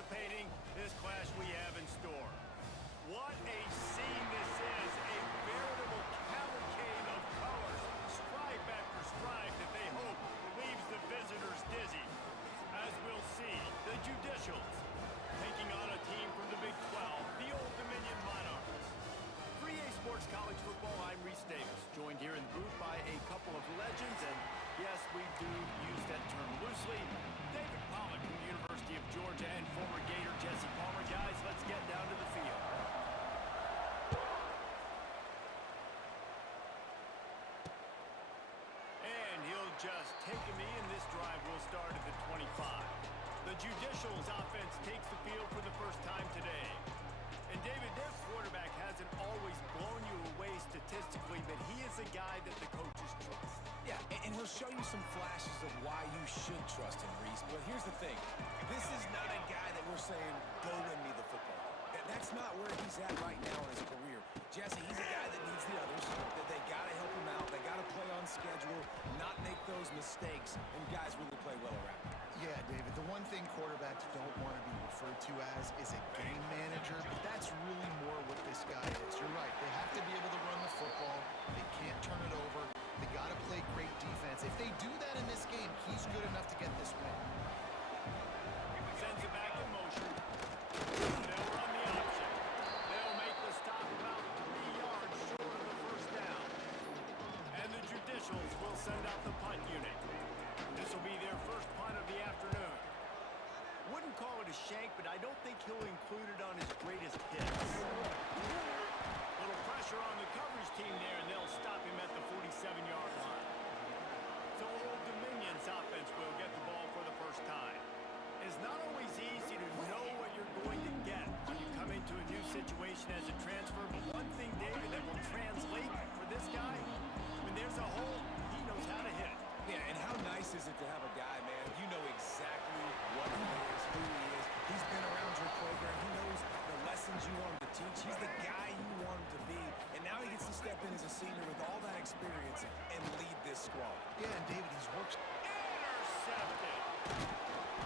anticipating this clash we have in store. What a scene this is, a veritable cavalcade of colors, stripe after stripe that they hope leaves the visitors dizzy. As we'll see, the Judicials taking on a team from the Big 12, the Old Dominion Monarchs. For EA Sports College Football, I'm Reese Davis, joined here in the booth by a couple of legends, and yes, we do use that term loosely. David Pollock from the University of Georgia and former Gator Jesse Palmer. Guys, let's get down to the field. And he'll just take a knee, and this drive will start at the 25. The Judicials offense takes the field for the first time today. And David, their quarterback hasn't always blown you away statistically, but he is a guy that the coaches trust. Yeah, and he'll show you some flashes of why you should trust him, Reese. But here's the thing. This is not a guy that we're saying, go win me the football. That's not where he's at right now in his career. Jesse, he's a guy that needs the others, that they got to help him out. They got to play on schedule, not make those mistakes, and guys really play well around him. Yeah, David, the one thing quarterbacks don't want to be referred to as is a game manager, but that's really more what this guy is. You're right. They have to be able to run the football. They can't turn it over. They got to play great defense. If they do that in this game, he's good enough to get this win. Sends it back in motion. They'll run the option. They'll make the stop about 3 yards short of the first down. And the Judicials will send out the punt unit. This will be their first punt of the afternoon. Wouldn't call it a shank, but I don't think he'll include it on his greatest hits. Little pressure on the coverage team there, and they'll stop him at the 47-yard line. So Old Dominion's offense will get the ball for the first time. It's not always easy to know what you're going to get when you come into a new situation as a transfer, but one thing, David, that will translate for this guy, when there's a hole, he knows how to hit it. Yeah, and how nice is it to have a guy, man, you know exactly what he is, who he is. He's been around your program. He knows the lessons you want him to teach. He's the guy you want him to be. And now he gets to step in as a senior with all that experience and lead this squad. Yeah, and David, he's worked. Intercepted.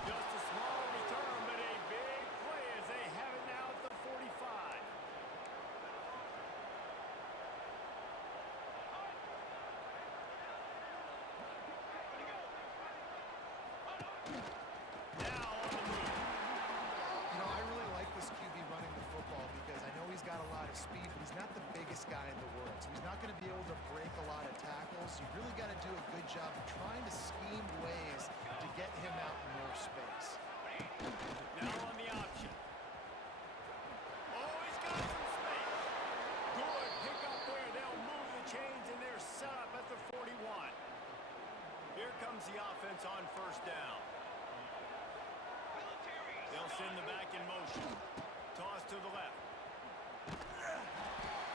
Just a small return, but a big play as they have it now at the 45. Got a lot of speed, but he's not the biggest guy in the world, so he's not going to be able to break a lot of tackles. You really got to do a good job of trying to scheme ways to get him out in more space. Now on the option. Oh, he's got some space. Good pick up there. They'll move the chains, and they're set up at the 41. Here comes the offense on first down. They'll send the back in motion. Toss to the left.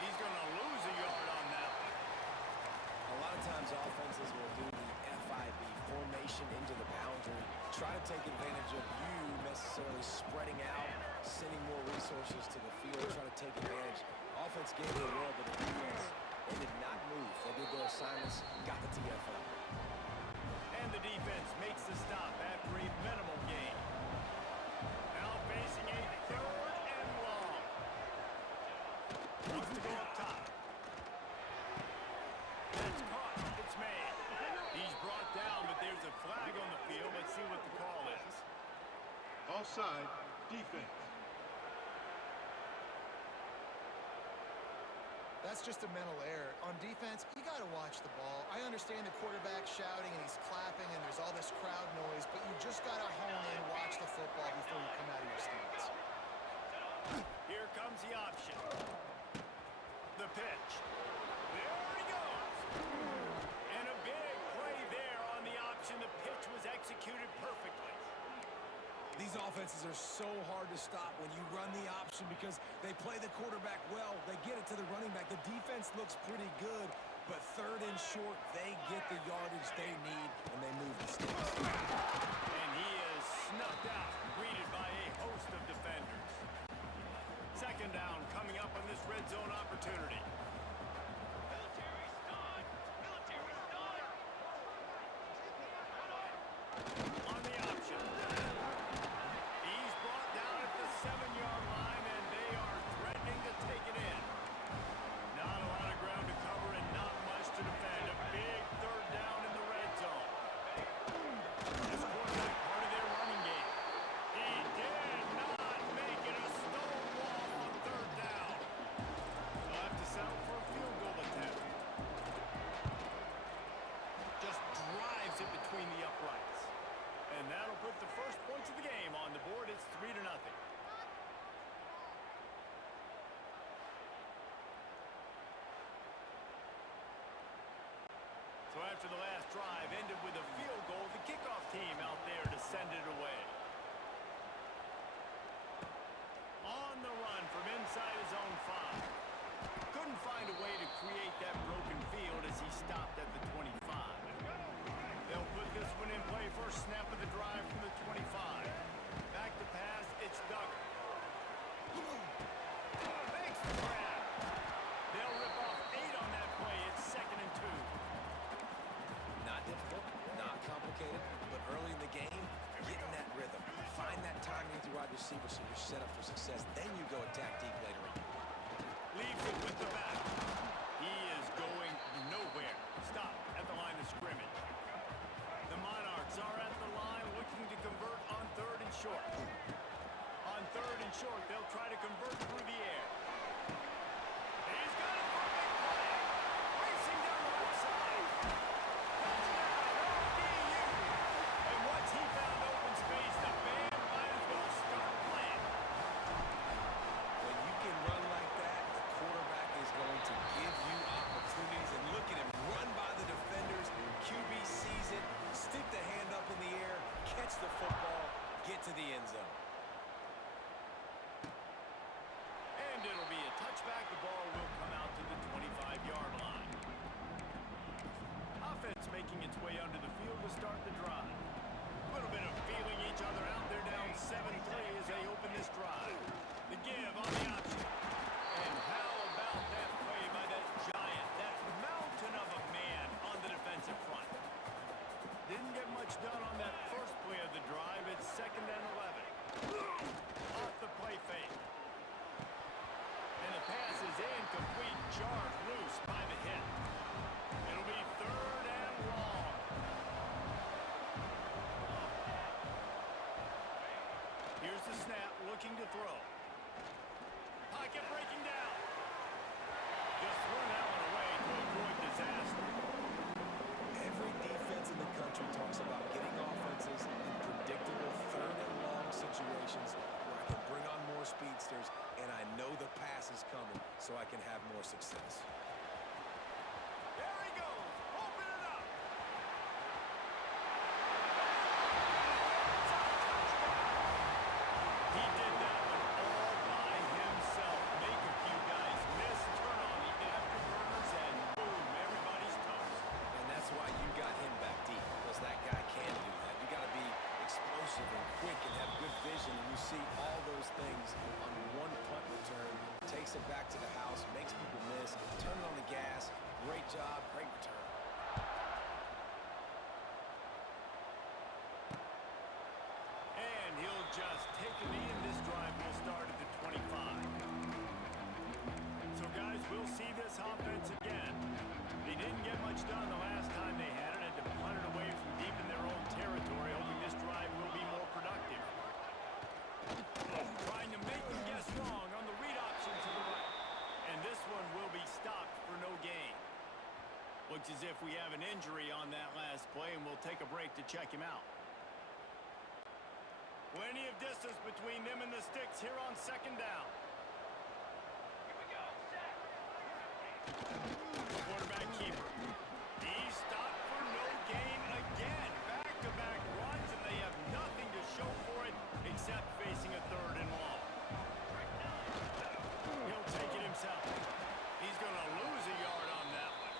He's going to lose a yard on that one. A lot of times offenses will do the FIB, formation into the boundary, try to take advantage of you necessarily spreading out, sending more resources to the field, try to take advantage. Offense gave it a whirl, but the defense, they did not move. They did their assignments, got the TFL. And the defense makes the stop after a minimal gain. Now facing a third and long. Wants to go up top. That's caught. It's made. He's brought down, but there's a flag on the field. Let's see what the call is. Offside, defense. That's just a mental error. On defense, you got to watch the ball. I understand the quarterback shouting and he's clapping and there's all this crowd noise, but you just got to hone in, watch the football before you come out of your stance. Here comes the option. The pitch. There he goes. And a big play there on the option. The pitch was executed perfectly. These offenses are so hard to stop when you run the option because they play the quarterback well. They get it to the running back. The defense looks pretty good, but third and short, they get the yardage they need, and they move the sticks. And he is snuffed out, greeted by a host of defenders. Second down coming up on this red zone opportunity. On the option. He's brought down after the last drive ended with a field goal. The kickoff team out there to send it away. On the run from inside his own 5. Couldn't find a way to create that broken field as he stopped at the 25. They'll put this one in play. First snap of the drive from the 25. Back to pass, it's Duggar. Makes the grab. They'll rip off 8 on that play. It's 2nd and 2. Not difficult, not complicated, but early in the game, get in that rhythm. Find that timing with your wide receiver so you're set up for success. Then you go attack deep later on. Leaves it with the back. He is going nowhere. Stop at the line of scrimmage. The Monarchs are at the line looking to convert on 3rd and short. On 3rd and short, they'll try to convert through the air. He's got it for a big play. Racing down the left side. Touchdown, ODU. And once he found open space, the band might as well start playing. When you can run like that, the quarterback is going to give you opportunities. And look at him run by the defenders. QB sees it, stick the hand up in the air, catch the football, get to the end zone. And it'll be a touchback. The ball will come out to the 25-yard line. Offense making its way under the field to start the drive. A little bit of feeling each other out. They're down 7-3 as they open this drive. The give on the option. And how about that play by that giant, that mountain of a man on the defensive front? Didn't get much done on that first play of the drive. It's 2nd and 11. Off the play fake. And the pass is incomplete, jarred loose by the hit. It'll be 3rd and long. Here's the snap, looking to throw. Pocket breaking down. Just threw that one away to avoid disaster. Every defense in the country talks about getting offenses in predictable 3rd and long situations where I can bring on more speedsters and I know the pass is coming so I can have more success. There he goes. Open it up. He did that one all by himself. Make a few guys miss, turn on the afterburners, and boom, everybody's toast. And that's why you got him back deep, because that guy can do that. You got to be explosive and quick and have good vision, and you see all those things on one punt return. Takes it back to the house, makes people miss, turn it on the gas. Great job, great return. And he'll just take a knee, and this drive will start at the 25. So, guys, we'll see this offense again. They didn't get much done the last time they had it, had to punt it away from deep in their own territory, hoping this drive will be more productive. Trying to make them guess wrong on the read option to the right. And this one will be stopped for no gain. Looks as if we have an injury on that last play, and we'll take a break to check him out. Plenty of distance between them and the sticks here on 2nd down. Quarterback keeper. He's stopped for no gain again. Back-to-back runs, and they have nothing to show for it except facing a 3rd and long. He'll take it himself. He's going to lose a yard on that one.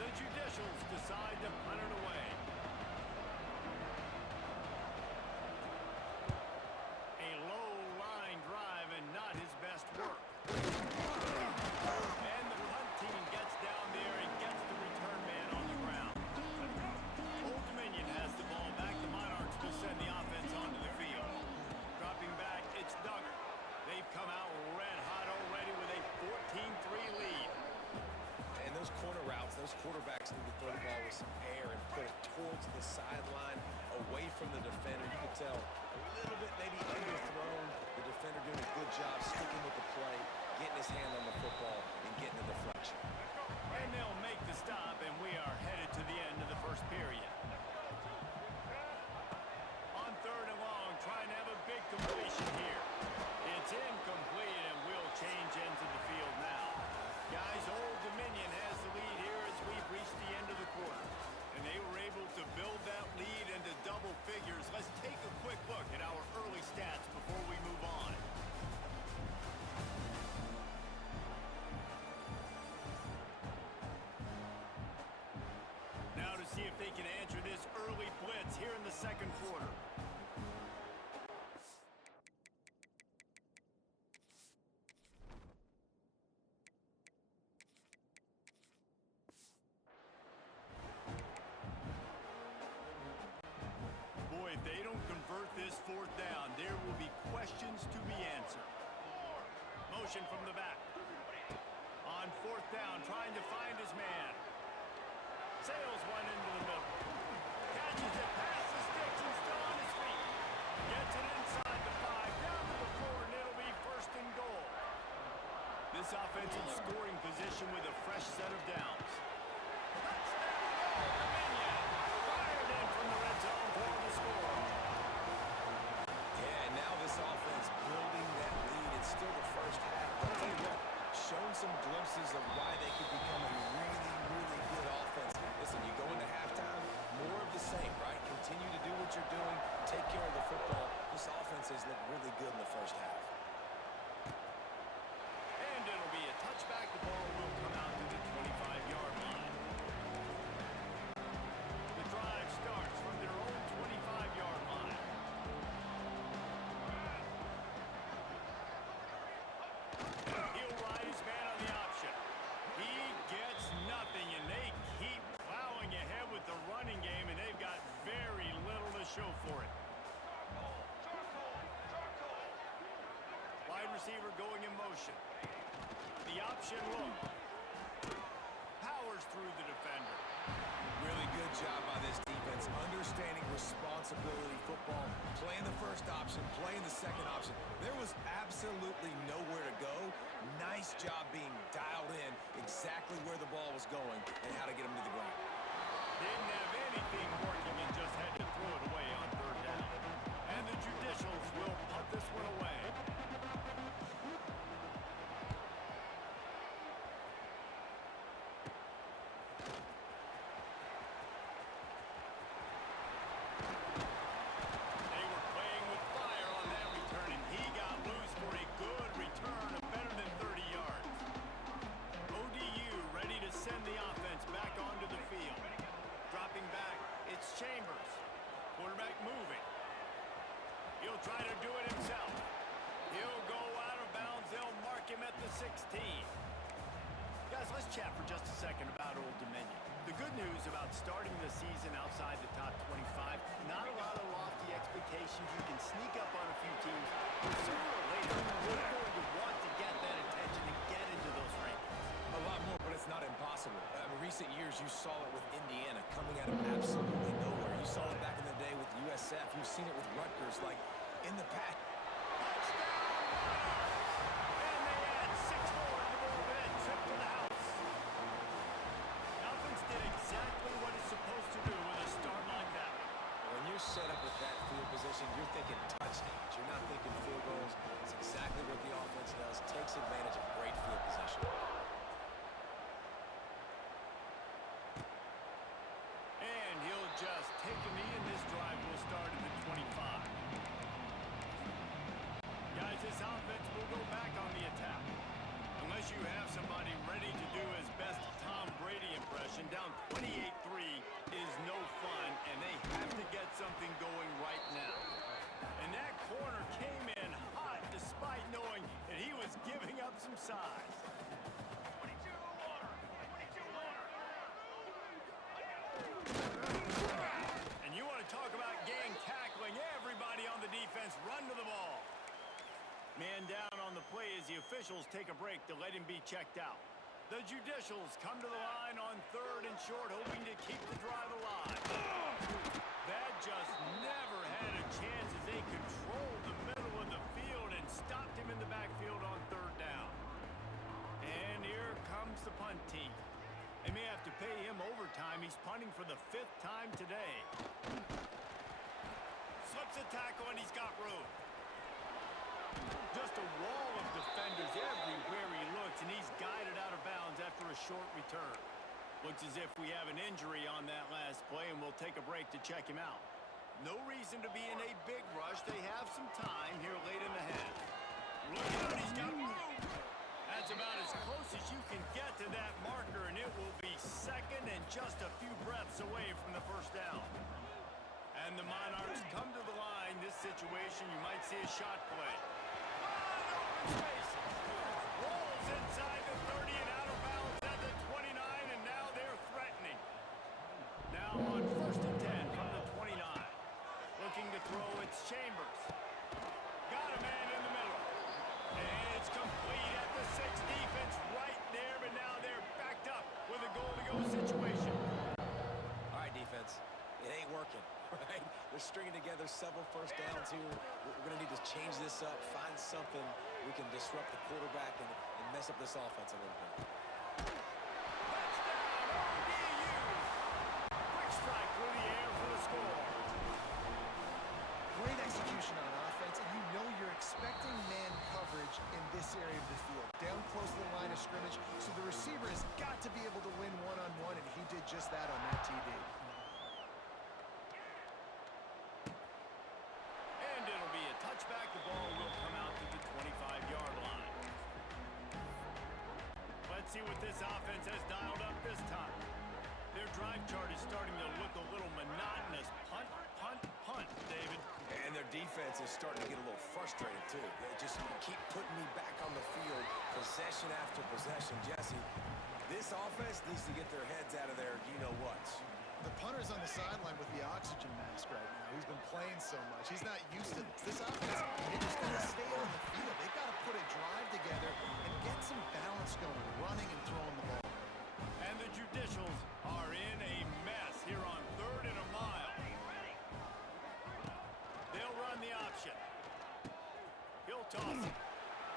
The Judicials decide to punt it away. A low line drive and not his best work. And the punt team gets down there and gets the return man on the ground. Old Dominion has the ball back. The Monarchs will send the offense onto the field. Dropping back, it's Duggar. They've come out red hot already with a 14-3 lead. And those corner routes, those quarterbacks need to throw the ball with some air and put it towards the sideline, away from the defender. You can tell a little bit maybe underthrown. The defender doing a good job sticking with the play, getting his hand on the football, and getting the deflection. And they'll make the stop, and we are headed to the end of the first period. On 3rd and long, trying to have a big completion here. It's incomplete, and we'll change into the field now. Guys, Old Dominion has the formation from the back. On fourth down, trying to find his man. Sails one into the middle. Catches it past the sticks and still on his feet. Gets it inside the 5, down to the 4, and it'll be first and goal. This offensive scoring position with a fresh set of downs. Touchdown, Dominion. Fired in from the red zone for the score. Yeah, now this offense building that lead. It's still the first half, but I'll tell you what, shown some glimpses of why they could become a really, really good offense. Listen, you go into halftime, more of the same, right? Continue to do what you're doing, take care of the football. This offense has looked really good in the first half. And it'll be a touchback. The ball will come out to the 25-yard line. The drive starts from their own 25-yard line. He'll ride his man on the option. He gets nothing, and they keep plowing ahead with the running game, and they've got very little to show for it. Wide receiver going in motion. The option look. Powers through the defender. Really good job by this defense, understanding responsibility football, playing the first option, playing the second option. There was absolutely nowhere to go. Nice job being dialed in exactly where the ball was going and how to get him to the ground. Didn't have anything working and just had to throw it away on third down. And the Judicials will punt this one away. They were playing with fire on that return, and he got loose for a good return of better than 30 yards. ODU ready to send the offense back onto the field. Dropping back, it's Chambers. Quarterback moving. He'll try to do it himself. He'll go out of bounds. They'll mark him at the 16. Guys, let's chat for just a second about Old Dominion. The good news about starting the season outside the top 25, not a lot of lofty expectations. You can sneak up on a few teams, but sooner or later, you're going to want to get that attention and get into those rankings. A lot more, but it's not impossible. In recent years, you saw it with Indiana coming out of absolutely nowhere. You saw it back in the day with USF. You've seen it with Rutgers, like in the past. And they add 6 more to the Bullpen. Trip to the house. Offense did exactly what it's supposed to do with a start like that. When you're set up with that field position, you're thinking touchdowns. You're not thinking field goals. It's exactly what the offense does. Takes advantage of great field position. And he'll just take a knee, and this drive will start at the 25. Guys, this offense will go back on the attack. Unless you have somebody ready to do his best Tom Brady impression, down 28-3 is no fun, and they have to get something going right now. And that corner came in hot despite knowing that he was giving up some size. And you want to talk about gang tackling, everybody on the defense run to the ball. Man down on the play as the officials take a break to let him be checked out. The Judicials come to the line on third and short, hoping to keep the drive alive. That just never had a chance as they controlled the middle of the field and stopped him in the backfield on third down. And here comes the punt team. They may have to pay him overtime. He's punting for the 5th time today. Slips a tackle, and he's got room. Just a wall of defenders everywhere he looks, and he's guided out of bounds after a short return. Looks as if we have an injury on that last play, and we'll take a break to check him out. No reason to be in a big rush. They have some time here late in the half. Look out, he's got room. That's about as close as you can get to that marker, and it will be second and just a few breaths away from the first down. And the Monarchs come to the line. This situation, you might see a shot play. Rolls inside the 30 and out of bounds at the 29, and now they're threatening. Now on 1st and 10 from the 29. Looking to throw, it's Chambers. Got a man in the middle. And it's complete at together several first downs here. We're going to need to change this up, find something we can disrupt the quarterback and mess up this offense a little bit. Touchdown, ODU! Quick strike through the air for the score. Great execution on offense, and you know you're expecting man coverage in this area of the field, down close to the line of scrimmage, so the receiver has got to be able to win one-on-one, and he did just that on that TD. And it'll be a touchback. The ball will come out to the 25-yard line. Let's see what this offense has dialed up this time. Their drive chart is starting to look a little monotonous. Punt, punt, punt, David. And their defense is starting to get a little frustrated, too. They just keep putting me back on the field, possession after possession. Jesse, this offense needs to get their heads out of there, you-know-what. The punter's on the sideline with the oxygen mask right now. He's been playing so much. He's not used to this. This offense, they're just going to stay on the field. They've got to put a drive together and get some balance going, running and throwing the ball. And the Judicials are in a mess here on 3rd and a mile. They'll run the option. He'll toss it.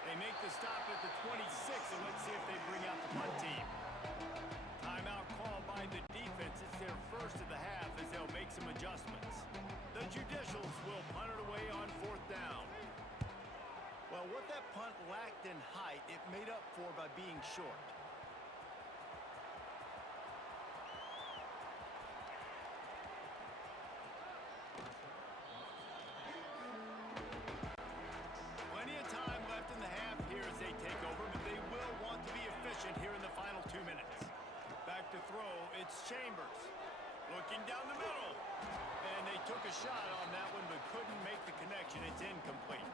They make the stop at the 26, and let's see if they bring out the punt team. Timeout called by the defense. It's their first of the half as they'll make some adjustments. The Judicials will punt it away on 4th down. Well, what that punt lacked in height, it made up for by being short. Plenty of time left in the half here as they take over, but they will want to be efficient here in the final 2 minutes. Back to throw, it's Chambers. Looking down the middle. And they took a shot on that one, but couldn't make the connection. It's incomplete.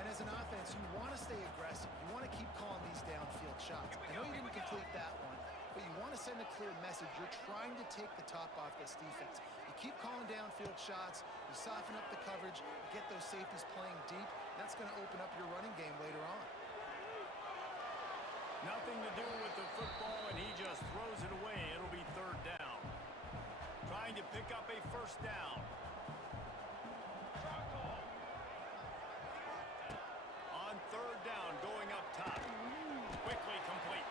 And as an offense, you want to stay aggressive. You want to keep calling these downfield shots. I know you didn't complete that one, but you want to send a clear message. You're trying to take the top off this defense. You keep calling downfield shots, you soften up the coverage, you get those safeties playing deep. That's going to open up your running game later on. Nothing to do with the football, and he just throws it away. It'll be 3rd down. Trying to pick up a 1st down. On 3rd down, going up top. Quickly complete.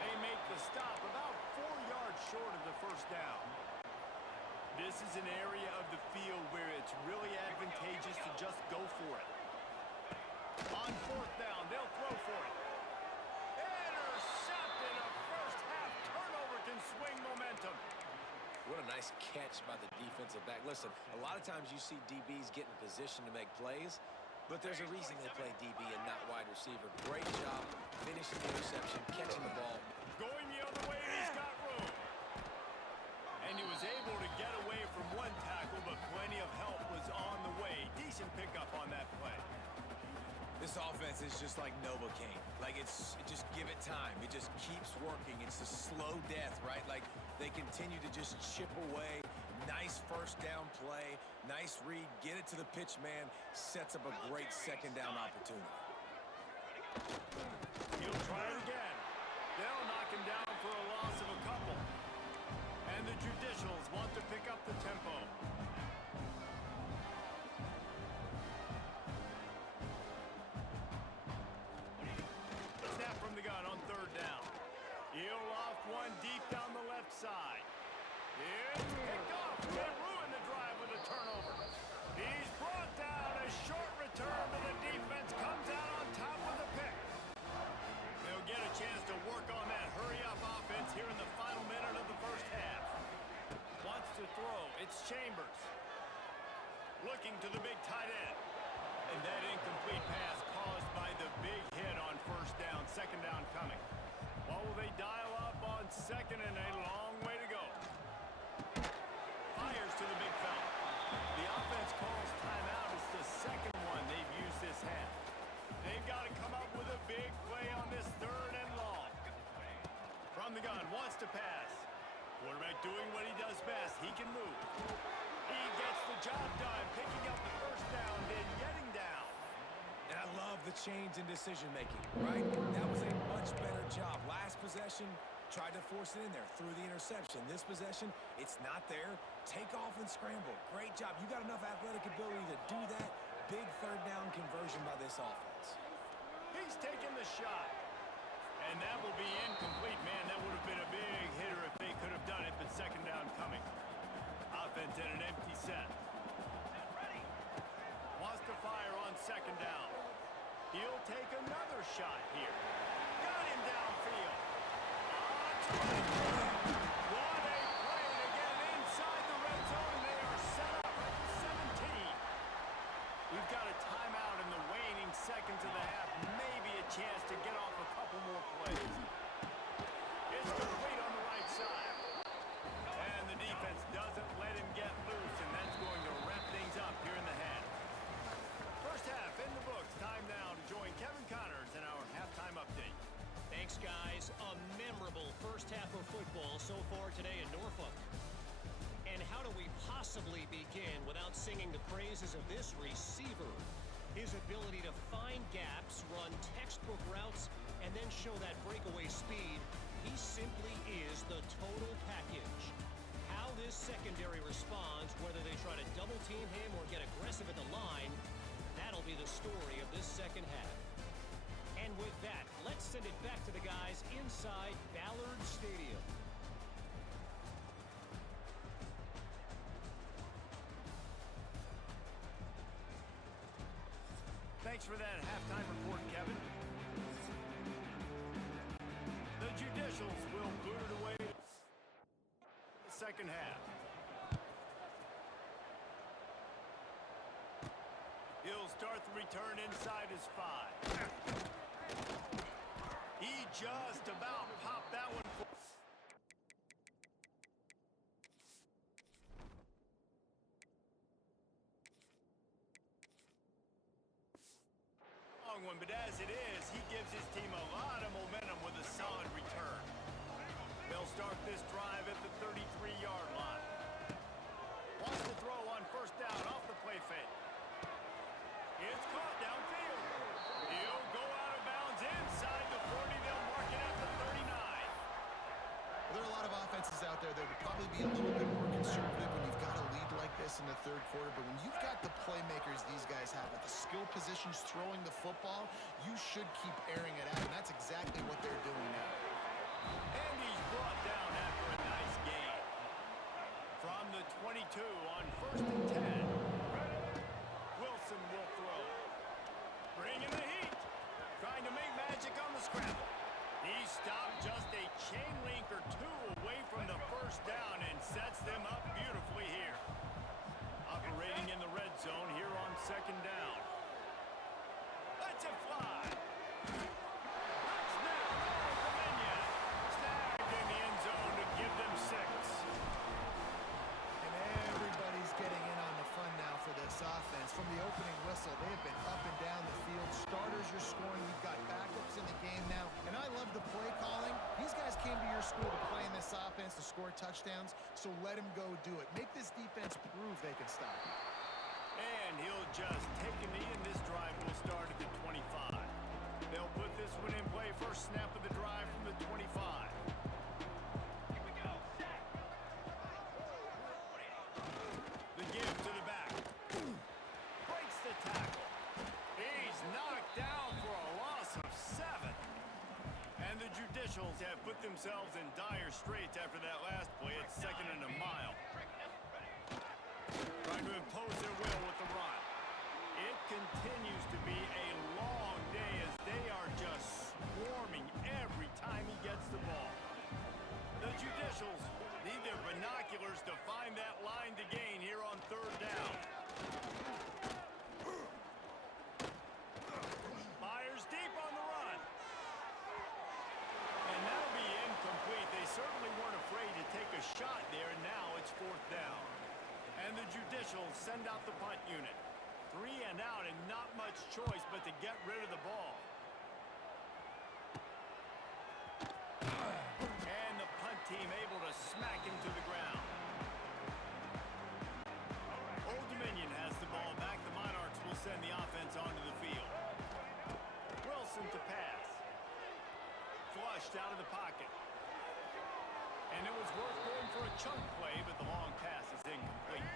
They make the stop about 4 yards short of the 1st down. This is an area of the field where it's really advantageous to just go for it. On 4th down, they'll throw for it. Intercepted. A first half turnover can swing momentum. What a nice catch by the defensive back. Listen, a lot of times you see DBs get in position to make plays, but there's a reason they play DB and not wide receiver. Great job finishing the interception, catching the ball. Going the other way, and he's got room. And he was able to get away from one tackle, but plenty of help was on the way. Decent pickup on that play. This offense is just like Novocaine. Like, just give it time. It just keeps working. It's a slow death, right? Like, they continue to just chip away. Nice first down play. Nice read. Get it to the pitch man. Sets up a great 2nd down opportunity. He'll try it again. They'll knock him down for a loss of a couple. And the Judicials want to pick up the tempo. Snap from the gun on 3rd down. He'll off one deep down the left side. It's picked off. They ruin the drive with a turnover. He's brought down. A short return, but the defense comes out on top with the pick. They'll get a chance to work on that hurry-up offense here in the final minute of the 1st half. Wants to throw. It's Chambers. Looking to the big tight end. And that incomplete pass caused by the big hit on 1st down. 2nd down coming. What will they dial up on 2nd and a long way to go? Fires to the big fella. The offense calls timeout. It's the 2nd one they've used this half. They've got to come up with a big play on this 3rd and long. From the gun, wants to pass. Quarterback doing what he does best. He can move. He gets the job done, picking up the 1st down, then getting down. And I love the change in decision-making, right? That was a much better job. Last possession, Tried to force it in there through the interception. This possession, it's not there. Take off and scramble. Great job. You got enough athletic ability to do that. Big third down conversion by this offense. He's taking the shot. And that will be incomplete. Man, that would have been a big hitter if they could have done it, but second down coming. Offense in an empty set. Wants to fire on second down. He'll take another shot here. Got him downfield. What a play to get inside the red zone, and they are set up at the 17. We've got a timeout in the waning seconds of the half. Maybe a chance to get off a couple more plays. It's complete on the right side. And the defense doesn't let him get loose, and that's going to wrap things up here in the half. First half in the books. Time now to join Kevin Connors in our halftime update. Thanks, guys. A memorable first half of football so far today in Norfolk. And how do we possibly begin without singing the praises of this receiver? His ability to find gaps, run textbook routes, and then show that breakaway speed. He simply is the total package. How this secondary responds, whether they try to double team him or get aggressive at the line, that'll be the story of this second half. And with that, let's send it back to the guys inside Ballard Stadium. Thanks for that halftime report, Kevin. The Judicials will boot it away. Second half. He'll start the return inside his 5. He just about popped that one for. Long one, but as it is, he gives his team a lot of momentum with a solid return. They'll start this drive at the 33-yard line. Wants to throw on first down off the play fake. It's caught downfield. He'll go out of bounds inside the 40. They'll mark it at the 39. There are a lot of offenses out there that would probably be a little bit more conservative when you've got a lead like this in the third quarter. But when you've got the playmakers these guys have at the skill positions throwing the football, you should keep airing it out. And that's exactly what they're doing now. And he's brought down after a nice gain. From the 22 on first and 10. Wilson will throw. Bringing the heat. Trying to make magic on the scramble. He stopped just a chain link or two away from the first down and sets them up beautifully here. Operating in the red zone here on second down. Let's it fly. Touchdown, Old Dominion. Snagged in the end zone to give them 6. And everybody's getting in on the fun now for this offense. From the opening whistle, they have been up and down the field. Starters are scoring. You've got backups in the game now. And I love the play calling. These guys came to your school to play in this offense to score touchdowns, so let them go do it. Make this defense prove they can stop it. And he'll just take a knee, and this drive will start at the 25. They'll put this one in play. First snap of the drive from the 25. Here we go. The give to the back. Breaks the tackle. He's knocked down for a loss of 7. And the Judicials have put themselves in dire straits after that last play. It's second and a mile. Trying to impose their will with the run. It continues to be a long day as they are just swarming every time he gets the ball. The Judicials need their binoculars to find that line to gain here on third down. Fires deep on the run. And that'll be incomplete. They certainly weren't afraid to take a shot there, and now it's fourth down. And the Judicials send out the punt unit. 3 and out and not much choice but to get rid of the ball. And the punt team able to smack him to the ground. Old Dominion has the ball back. The Monarchs will send the offense onto the field. Wilson to pass. Flushed out of the pocket. And it was worth going for a chunk play, but the long pass is incomplete.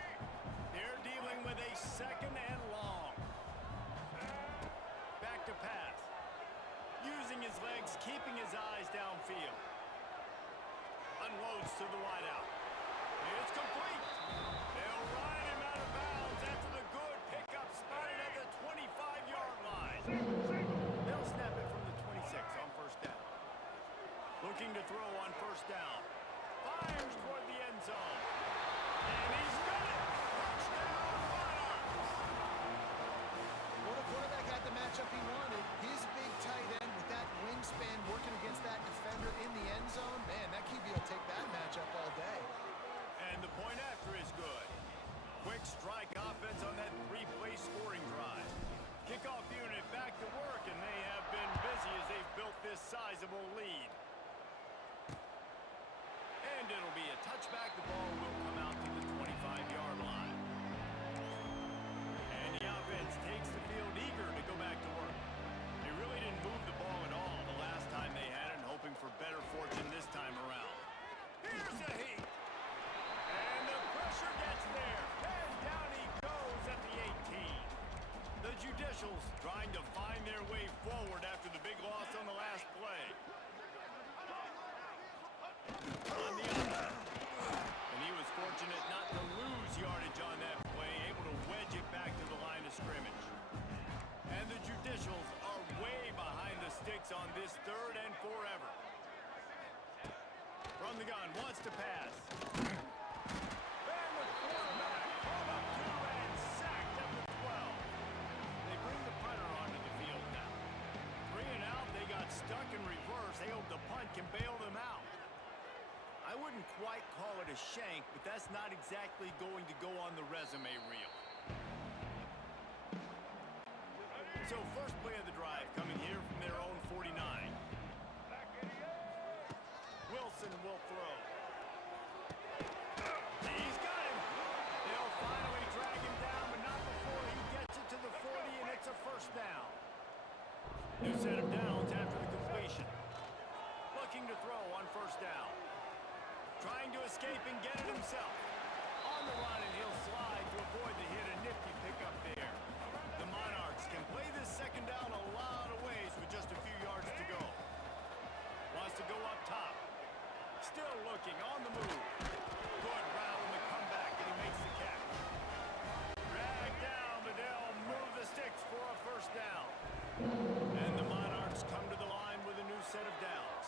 They're dealing with a second and long. Back to pass. Using his legs, keeping his eyes downfield. Unloads to the wideout. It's complete. They'll ride him out of bounds after the good pickup spotted at the 25-yard line. They'll snap it from the 26 on first down. Looking to throw on first down. Fires toward the end zone. And he's got it. Touchdown, Monarchs. Well, the quarterback had the matchup he wanted. His big tight end with that wingspan working against that defender in the end zone. Man, that QB will take that matchup all day. And the point after is good. Quick strike offense on that three-play scoring drive. Kickoff unit back to work, and they have been busy as they've built this sizable lead. And it'll be a touchback. The ball will come out to the 25-yard line. And the offense takes the field eager to go back to work. They really didn't move the ball at all the last time they had it, hoping for better fortune this time around. Here's a heat. And the pressure gets there. And down he goes at the 18. The Judicials trying to find their way forward after the big loss on the last play. On the option. And he was fortunate not to lose yardage on that play, able to wedge it back to the line of scrimmage. And the Judicials are way behind the sticks on this third and forever. From the gun, wants to pass. And the quarterback caught up to and sacked at the 12. They bring the punter onto the field now. 3 and out, they got stuck in reverse. They hope the punt can bail them out. I wouldn't quite call it a shank, but that's not exactly going to go on the resume reel. So first play of the drive coming here from their own 49. Wilson will throw. He's got him. They'll finally drag him down, but not before he gets it to the 40, and it's a first down. New set of downs after the completion. Looking to throw on first down. Trying to escape and get it himself. On the run, and he'll slide to avoid the hit. A nifty pickup there. The Monarchs can play this second down a lot of ways with just a few yards to go. Wants to go up top. Still looking on the move. Good route on the comeback, and he makes the catch. Dragged down, but they'll move the sticks for a first down. And the Monarchs come to the line with a new set of downs.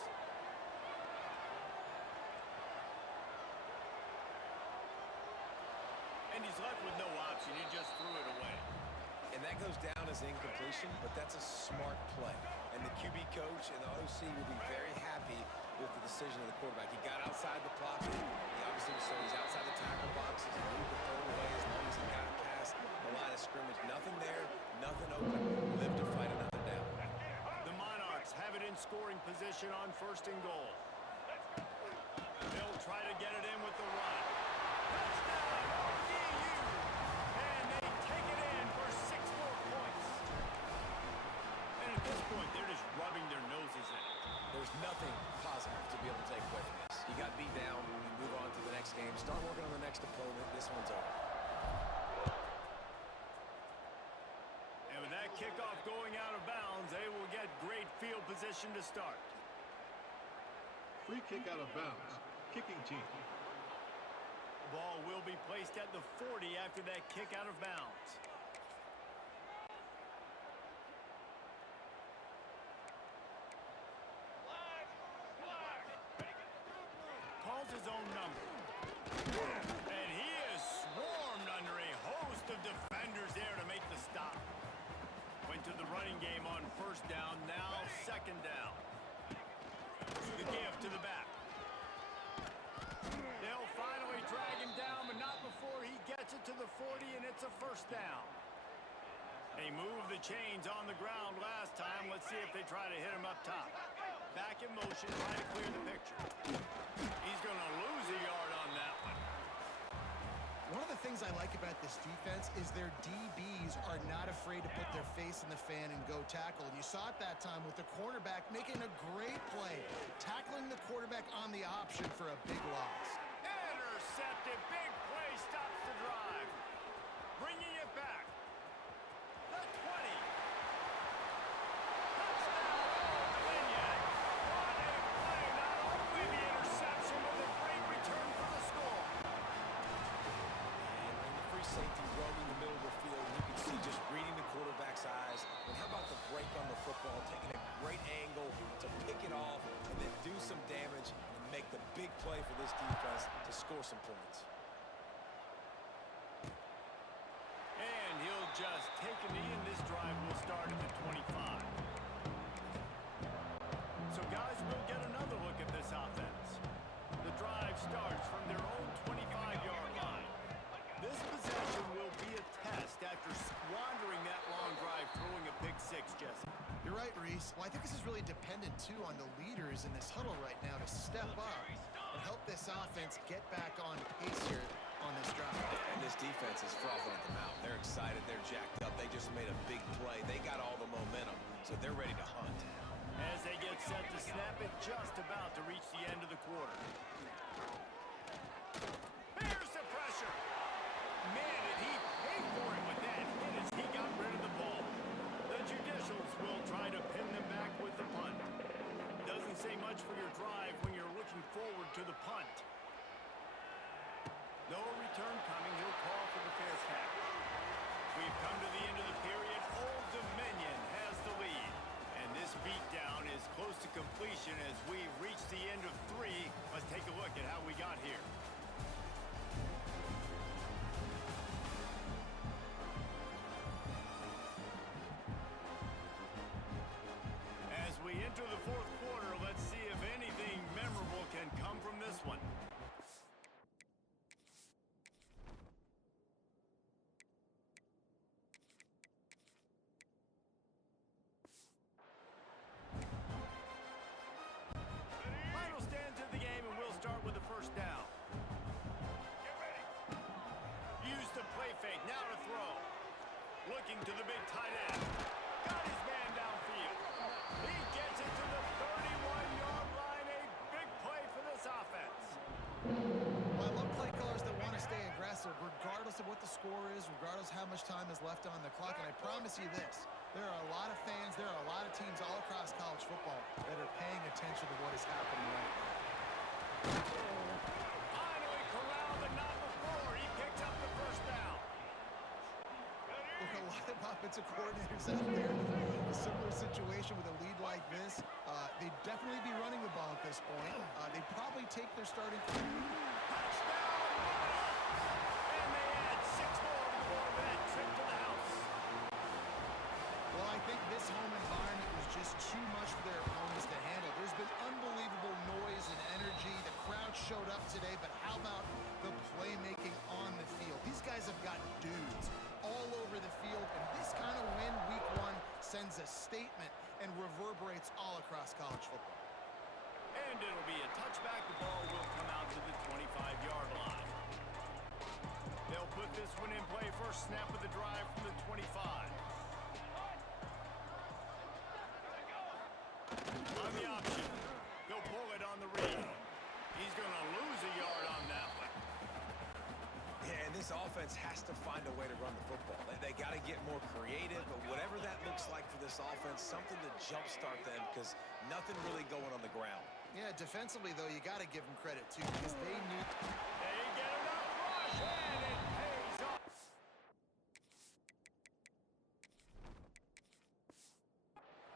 And he's left with no option. He just threw it away. And that goes down as incompletion, but that's a smart play. And the QB coach and the OC will be very happy with the decision of the quarterback. He got outside the pocket. He obviously so he's outside the tackle boxes and moved the throw away as long as he got past the line of scrimmage. Nothing there, nothing open. Live to fight another down. The Monarchs have it in scoring position on first and goal. They'll try to get it in with the run. Touchdown, ODU! And they take it in for 6 more points. And at this point, they're just rubbing their noses in it. There's nothing positive to be able to take away from this. You got beat down, you move on to the next game, start working on the next opponent. This one's over. And with that kickoff going out of bounds, they will get great field position to start. Free kick out of bounds. Kicking team. Ball will be placed at the 40 after that kick out of bounds. Calls his own number. And he is swarmed under a host of defenders there to make the stop. Went to the running game on first down, now second down. The give to the back. They'll finally drag him down, but not before he gets it to the 40, and it's a first down. They moved the chains on the ground last time. Let's see if they try to hit him up top. Back in motion, try to clear the picture. He's going to lose a yard on that one. One of the things I like about this defense is their DBs are not afraid to put their face in the fan and go tackle. And you saw it that time with the cornerback making a great play, tackling the quarterback on the option for a big loss. Intercepted. Big play stops the drive. Bringing it back. The 20. Touchdown, Old Dominion. What a play. Not only the interception, but a great return for the score. And when the free safety roaming the middle of the field, you can see just reading the quarterback's eyes. And how about the break on the football, taking a great angle to pick it off and then do some damage and make the big play for this defense to score some points. And he'll just take a knee, and this drive will start at the 25. So, guys, we'll get another look at this offense. The drive starts from their own 25-yard line. This possession will be a test after squandering that long drive, throwing a pick six, Jesse. You're right, Reese. Well, I think this is really dependent, too, on the leaders in this huddle right now to step up and help this offense get back on pace here on this drive. And this defense is frothing at the mouth. They're excited. They're jacked up. They just made a big play. They got all the momentum, so they're ready to hunt. As they get set to snap it, just about to reach the end of the quarter. Here's the pressure. Man, did he pay for it with that hit as he got rid of the ball. The Judicials will try to pin them back with the punt. Doesn't say much for your drive when you're looking forward to the punt. No return coming. He'll call for the fair catch. We've come to the end of the period. Old Dominion has the lead. And this beatdown is close to completion as we've reached the end of 3. Let's take a look at how we got here. As we enter the fourth quarter, let's see if anything memorable can come from this one. Final stands of the game, and we'll start with the first down. Get ready. Use the play fake, now to throw. Looking to the big tight end. Got his man downfield. He gets it to the 31-yard line. A big play for this offense. Well, I love play callers that want to stay aggressive, regardless of what the score is, regardless how much time is left on the clock. And I promise you this, there are a lot of fans, there are a lot of teams all across college football that are paying attention to what is happening right now. Finally corralled, but not before. He picked up the first down. Look, a lot of offensive coordinators out there, a similar situation with a lead like this, they'd definitely be running the ball at this point. They'd probably take their starting... Touchdown! And they add 6 more before that trip to the house. Well, I think this home environment was just too much for their opponents to handle. There's been unbelievable noise and energy. The crowd showed up today, but how about the playmaking on the field? These guys have got dudes all over the field, and this kind of win week 1 sends a statement and reverberates all across college football. And it'll be a touchback. The ball will come out to the 25-yard line. They'll put this one in play. First snap of the drive from the 25. On the option. They'll pull it on the read. He's going to lose a yard on that one. Yeah, and this offense has to find a way to run the football. They got to get more creative, but whatever that looks like for this offense, something to jumpstart them because nothing really going on the ground. Yeah, defensively, though, you got to give them credit, too, because they knew... They get enough rush, and it pays off.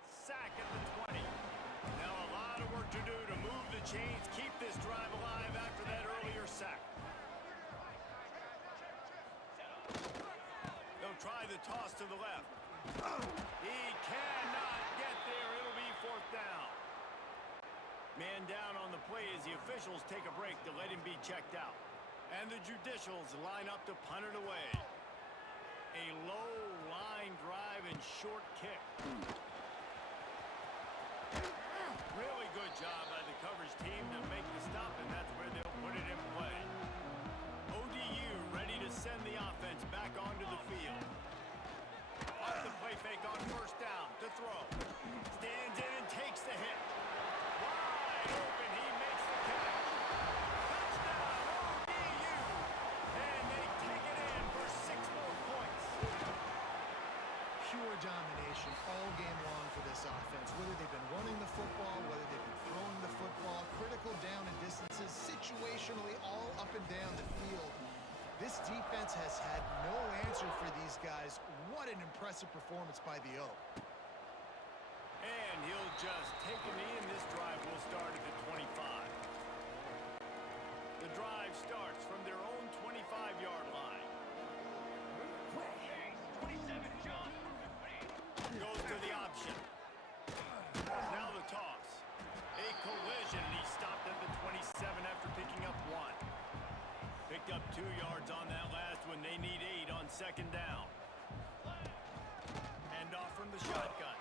Sack at the 20. Now a lot of work to do to move the chains, keep this drive alive after that earlier sack. They'll try the toss to the left. He cannot get there. It'll be 4th down. Man down on the play as the officials take a break to let him be checked out. And the Judicials line up to punt it away. A low line drive and short kick. Really good job by the coverage team to make the stop, and that's where they'll put it in play. ODU ready to send the offense back onto the field. Off the play fake on first down to throw. Stands in and takes the hit. Wide open, he makes the catch. Touchdown, ODU! And they take it in for 6 more points. Pure domination all game long for this offense. Whether they've been running the football, whether they've been throwing the football, critical down and distances, situationally all up and down the field. This defense has had no answer for these guys. What an impressive performance by the O. And he'll just take a knee, and this drive will start at the 25. The drive starts from their own 25-yard line. 27, John. Goes to the option. Now the toss. A collision, and he stopped at the 27 after picking up 1. Picked up 2 yards on that last one. They need 8 on second down. Hand off from the shotgun.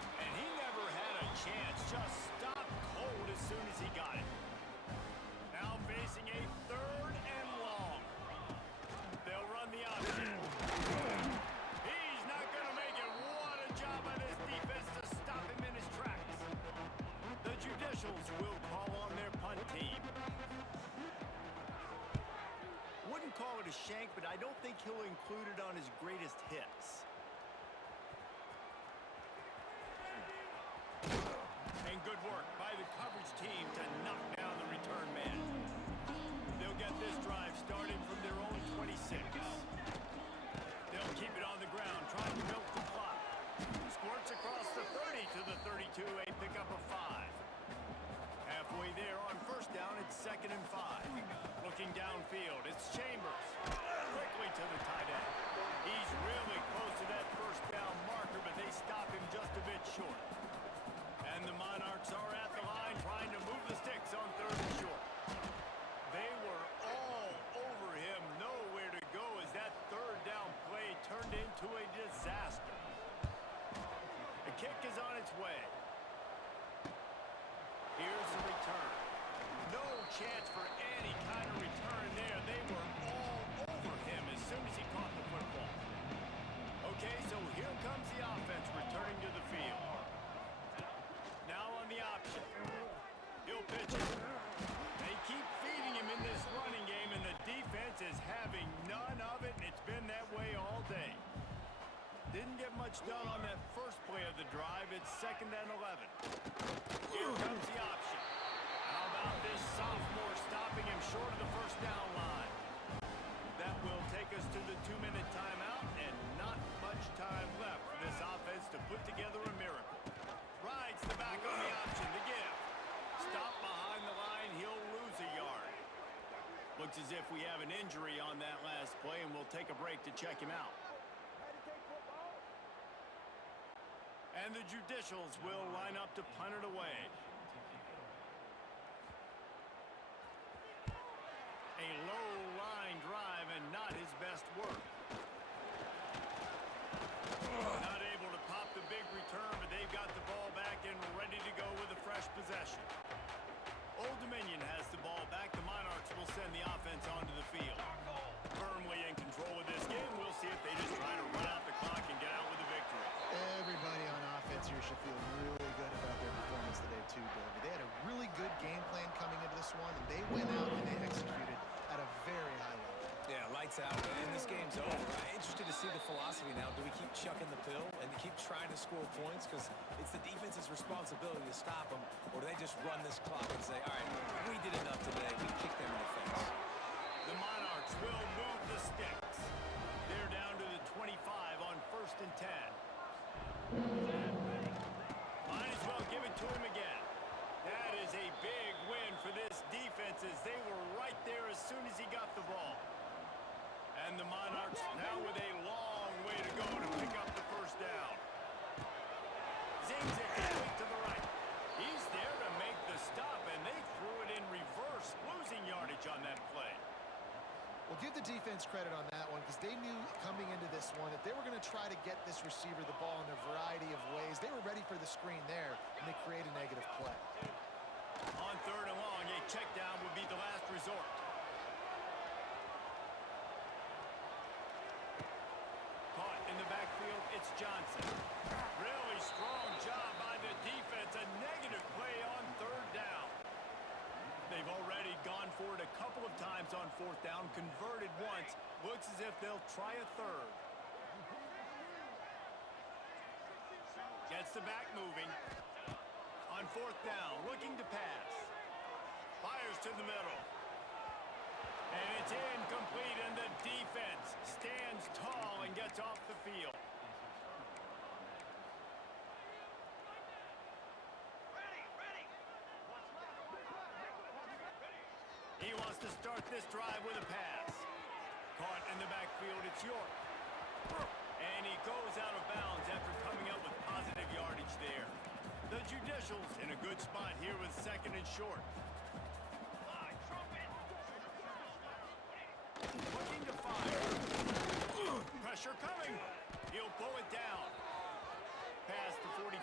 And he never had a chance. Just stopped cold as soon as he got it. Now facing a 3rd and long. They'll run the option. He's not going to make it. What a job by this defense to stop him in his tracks. The Judicials will call on their punt team. Wouldn't call it a shank, but I don't think he'll include it on his greatest hits. And good work by the coverage team to knock down the return man. They'll get this drive started from their own 26. They'll keep it on the ground, trying to milk the clock. Squirts across the 30 to the 32, a pickup of 5. Halfway there on first down, it's 2nd and 5. Looking downfield, it's Chambers. Quickly to the tight end. He's really close to that first down marker, but they stop him just a bit short. And the Monarchs are at the line trying to move the sticks on 3rd and short. They were all over him, nowhere to go as that 3rd down play turned into a disaster. The kick is on its way. Here's the return. No chance for any kind of return there. They were all over him as soon as he caught the football. Okay, so here comes the offense returning to the field. Now on the option. He'll pitch it. They keep feeding him in this running game, and the defense is having none of it, and it's been that way all day. Didn't get much done on that first play of the drive. It's 2nd and 11. Here comes the option. How about this sophomore stopping him short of the first down line? That will take us to the 2-minute timeout, and not much time left for this offense to put together a miracle. Rides the back on the option to give. Stop behind the line, he'll lose a yard. Looks as if we have an injury on that last play, and we'll take a break to check him out. And the Judicials will line up to punt it away. A low line drive and not his best work. Not able to pop the big return, but they've got the ball back and ready to go with a fresh possession. Old Dominion has the ball back. The Monarchs will send the offense onto the field. Firmly in control of this game. We'll see if they just try to run out the clock and get out with a victory. Everybody on offense here should feel really good about their performance today too, David. They had a really good game plan coming into this one, and they went out and they executed at a very high level. Yeah, lights out, and this game's over. I'm interested to see the philosophy now. Do we keep chucking the pill and keep trying to score points? Because it's the defense's responsibility to stop them, or do they just run this clock and say, all right, we did enough today. We kicked them in the face. The Monarchs will move the sticks. They're down to the 25 on 1st and 10. Might as well give it to him again. That is a big win for this defense as they were right there as soon as he got the ball. And the Monarchs now with a long way to go to pick up the first down. Zings it complete to the right. He's there to make the stop, and they threw it in reverse, losing yardage on that play. Well, give the defense credit on that one because they knew coming into this one that they were going to try to get this receiver the ball in a variety of ways. They were ready for the screen there, and they create a negative play. On 3rd and long, a check down would be the last resort. backfield, it's Johnson. Really strong job by the defense. A negative play on third down. They've already gone for it a couple of times on fourth down, converted once. Looks as if they'll try a third. Gets the back moving. On fourth down, looking to pass. Fires to the middle. And it's incomplete, and the defense stands tall and gets off the field. He wants to start this drive with a pass. Caught in the backfield, it's York. And he goes out of bounds after coming up with positive yardage there. The Judicials in a good spot here with second and short. Looking to fire. Pressure coming. He'll pull it down. Pass to 45.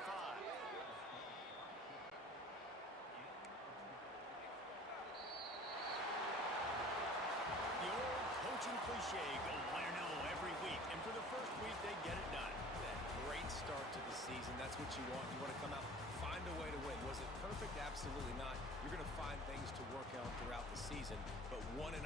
The old coaching cliche, go 1-0 every week. And for the first week, they get it done. Great start to the season. That's what you want. You want to come out, find a way to win. Was it perfect? Absolutely not. You're going to find things to work on throughout the season. But 1-0,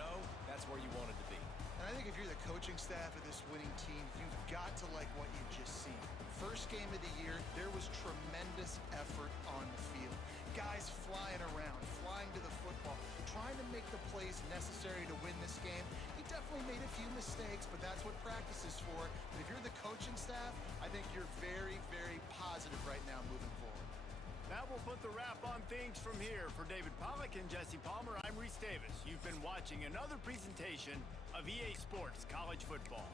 that's where you wanted to be. And I think if you're the coaching staff of this winning team, you've got to like what you've just seen. First game of the year, there was tremendous effort on the field. Guys flying around, flying to the football, trying to make the plays necessary to win this game. He definitely made a few mistakes, but that's what practice is for. But if you're the coaching staff, I think you're very, very positive right now moving forward. That will put the wrap on things from here. For David Pollack and Jesse Palmer, I'm Reese Davis. You've been watching another presentation of EA Sports College Football.